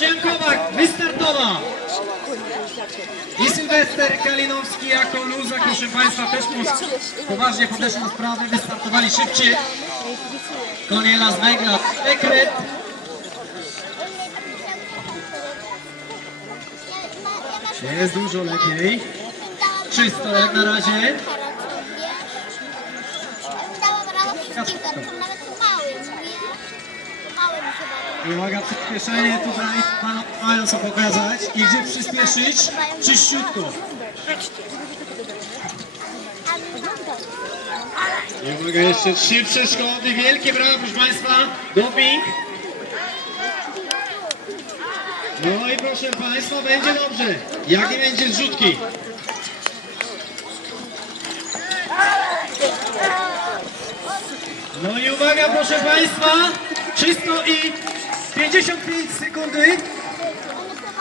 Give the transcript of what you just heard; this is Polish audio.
Grzegorz Jankowak wystartował. I Sylwester Kalinowski jako luzak, proszę Państwa, też po- poważnie podeszli do sprawy, wystartowali szybciej. Konie Las Vegas, sekret. Jest dużo lepiej. Czysto jak na razie. Uwaga, przyspieszenie tutaj mają, mają co pokazać. I gdzie przyspieszyć? Czyściutko. I uwaga, jeszcze trzy przeszkody. Wielkie brawa, proszę Państwa. Doping. No i proszę Państwa, będzie dobrze. Jakie będzie zrzutki? No i uwaga, proszę Państwa, czysto i 7. şampiyon hit.